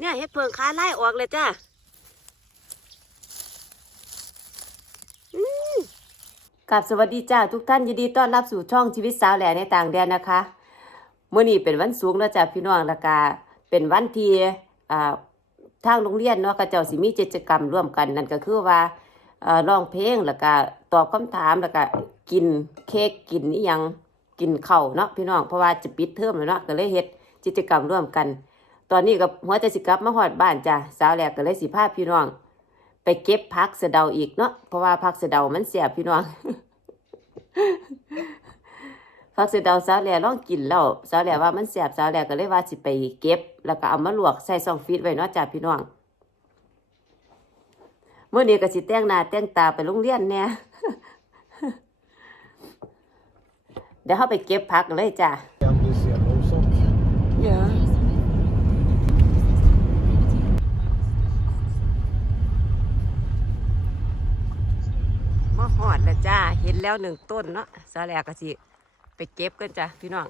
เนี่ยเฮ็ดเพิงขาไล่ออกเลยจ้ากับสวัสดีจ้าทุกท่านยินดีต้อนรับสู่ช่องชีวิตสาวแหล่ในต่างแดนนะคะเมื่อนี้เป็นวันสูงแล้วจ้าพี่น้องละกาเป็นวันที่ทางโรงเรียนเนาะก็เจ้าสิมีกิจกรรมร่วมกันนั่นก็คือว่าเอ่อร้องเพลงแล้วก็ตอบคำถามแล้วก็กินเค้กกินอีหยังกินเข้าเนาะพี่น้องเพราะว่าจะปิดเทอมแล้วเนาะก็เลยเฮ็ดกิจกรรมร่วมกัน ตอนนี้กับหัวใจสิกลับมาหอดบ้านจ้ะสาวแหลกก็เลยสิพาพี่น้อง ไปเก็บพักเสดาอีกเนาะเพราะว่าพักเสดามันเสียบพี่น้องพักเสดาสาวแหลกลองกินแล้วสาวแหลกว่ามันเสียบสาวแหลกก็เลยว่าสิไปเก็บ แล้วก็เอามาลวกใส่ซองฟีดไว้เนาะจ้ะพี่น้องเมื่อนี้ก็สิแต่งหน้าแต่งตาไปโรงเรียนแน่เดี๋ยวเขาไปเก็บพักเลยจ้ะ Am das ja auch so. Ja. มาหอดแล้วจ้า เห็น แล้วหนึ่งต้นเนาะสาแหลกก็สิไปเก็บกันจ้ะพี่น้อง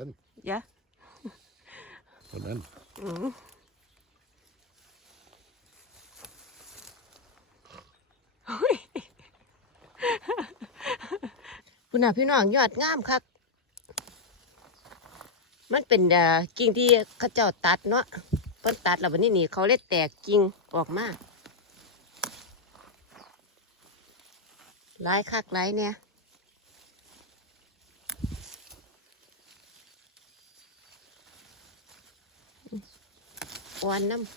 Dann, ยะ und dann. อืมโอ้ยคุณน่ะพี่น้องยอดงามคักมันเป็นเอ่อกิ่งที่เขาเจ้าตัดเนาะเพิ่นตัดแล้ววันนี้นี่เขาเลยแตกกิ่งออกมาหลายคักหลายเนี่ย อ่อนน้ำ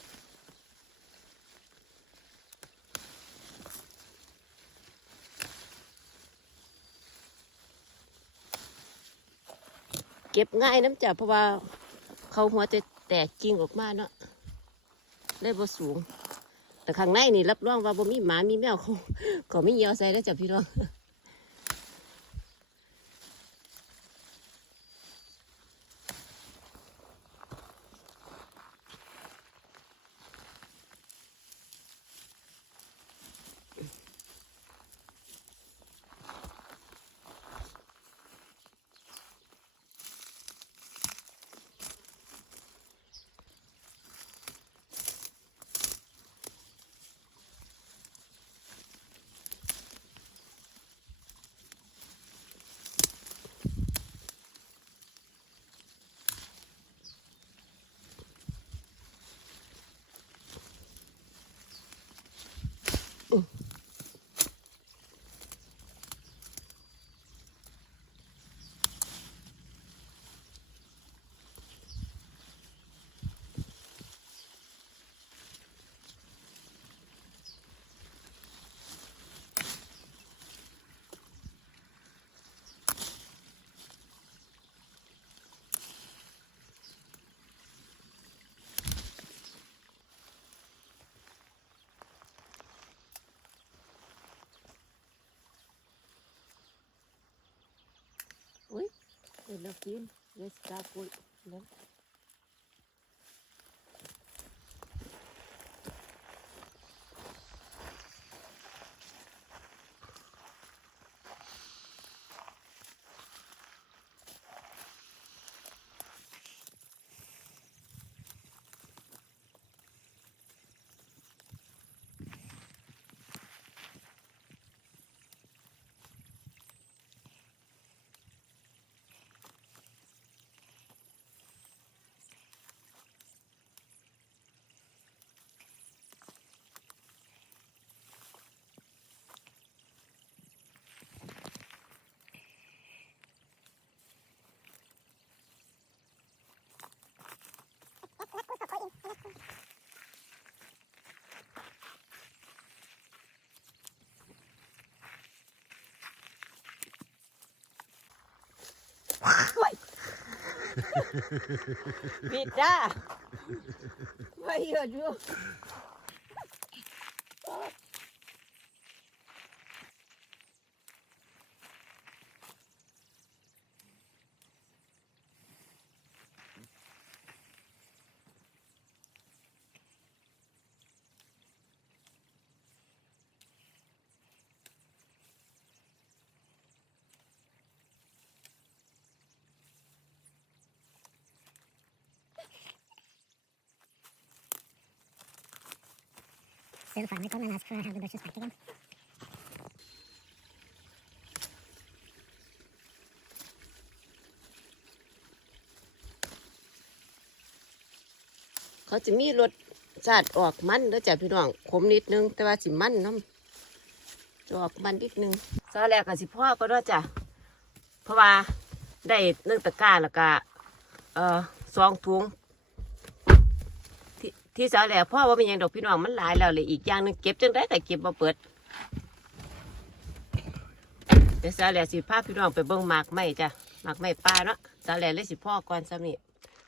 เก็บง่ายน้ำจ้ะเพราะว่า เขาหัวจะแตกกิ่งออกมาเนาะเลยบ่สูง แต่ข้างในนี่รับรองว่าบ่มีหมามีแมวเขาเขาไม่เหี่ยวใส่แล้วจ้ะพี่น้อง Weil gehen. dem lässt da wohl. Ne? ผิดจ้าไม่หยุดอยู่ Then fun. I come and ask for how the bush is back again. เขาจะมีรสชาติออกมันเด้อจ้ะพี่น้องขมนิดนึง แต่ว่าสิมันน้ำจะออกมันนิดนึงซาแรกก็สิพ่อก็ด้วยจ้ะเพราะว่าได้หนึ่องตะกร้าแล้วก็เอ่อสองถุง ที่สาแรกพ่อว่าเป็นยังดอกพี่น้องมันหลายแล้วเลยอีกอย่างหนึงเก็บจังได้แต่เก็บมาเปิดแต่สาแรกสิพาพี่น้องไปเบิ่งหมากไม้จ้ะหมากไม้ป่าเนาะสาแรกเลยสิพ่อก่อนซ้ำนี่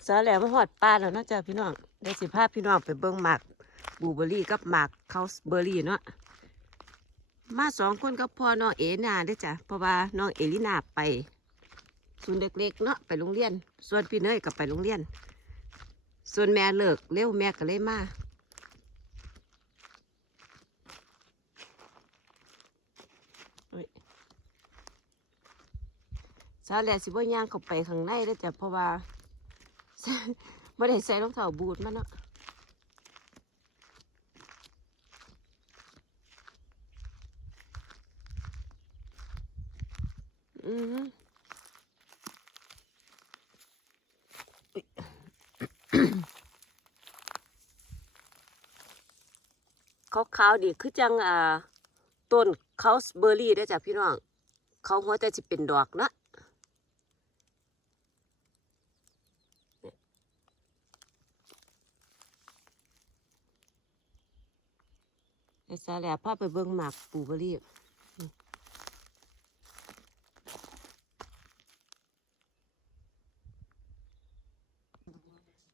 สาแหลมมาหอดปลาแล้วเนาะจ้าพี่น้องได้สิพาพี่น้องไปเบิ่งหมากบูเบอร์รี่กับหมากเคาสเบอร์รี่เนาะมาสองคนกับพ่อน้องเอนาเด้จ้ะเพราะว่าน้องเอลินาไปศูนย์เด็กๆเนาะไปโรงเรียน ส่วนพี่เนยก็ไปโรงเรียน ส่วนแม่เลิกเร็วแม่ก็เลยมาโอ้ยสาแหลสิบ่ย่างเข้าไปข้างในได้อจ้ะเพราะว่าบ่ได้ใส่รองเท้าบูทมาเนาะอือหืออุ๊ย ขาวๆดีคือจังอ่าต้นเขาเบอร์รี่ได้จ้ะพี่น้อง เขาหัวแต่จะเป็นดอกเนะไอ้สาแหลพาไปเบิ่งหมากบลูเบอร์รี่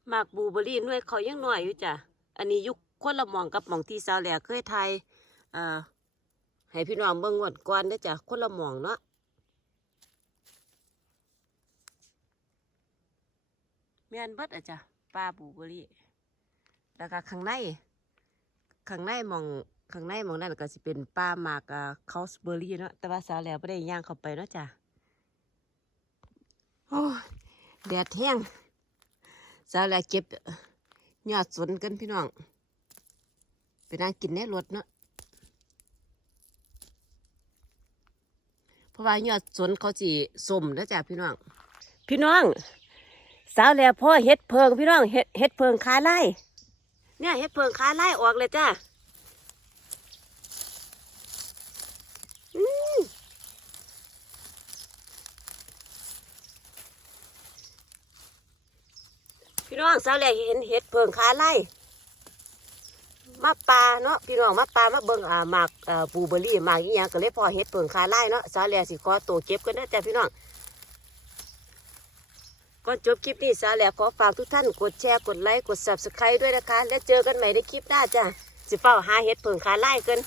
หมากบลูเบอร์รี่หน่วยเขายังหน่อยอยู่จ้ะ อันนี้ยุค คนละหมองกับหมองที่สาวแหลเคยไทยอ่าให้พี่น้องเบิ่งงวดก่อนเด้อจ้ะคนละหมองเนาะแม่นเบิดอะจ้ะปลาบูเบอรี่แล้วก็ข้างในข้างในมองข้างในมองนั่นก็สิเป็นป่าหมากอ่าคาสเบอรี่เนาะแต่ว่าสาวแล้วไม่ได้ย่างเข้าไปเนาะจ้ะโอ้แดดแห้งสาวแล้วเก็บยอดสนกันพี่น้อง นั่งกินในรถเนาะเพราะว่ายอดสนเขาสิสมนะจ้ะพี่น้อง พี่น้อง สาวแล้วพ่อเฮ็ดเพิงพี่น้องเฮ็ดเฮ็ดเพิงคาไล่เนี่ยเฮ็ดเพิงขาไล่ออกเลยจ้าอืมพี่น้องสาวแหลกเห็นเฮ็ดเพิงขาไล่ มาปลาเนาะพี่น้องมาปลามาเบิ่งอ่าหมากอ่าบลูเบอร์รี่หมากอีหยังก็เลยพอเฮ็ดเปิงคาไล่เนาะสาวแลสิขอตัวเก็บกันนะจ้ะพี่น้องก่อนจบคลิปนี้สาวแลขอฝากทุกท่านกดแชร์กดไลค์กด subscribe ด้วยนะคะ แล้วเจอกันใหม่ในคลิปหน้าจ้ะสิเฝ้าหาเฮ็ดเปิงคาไล่กัน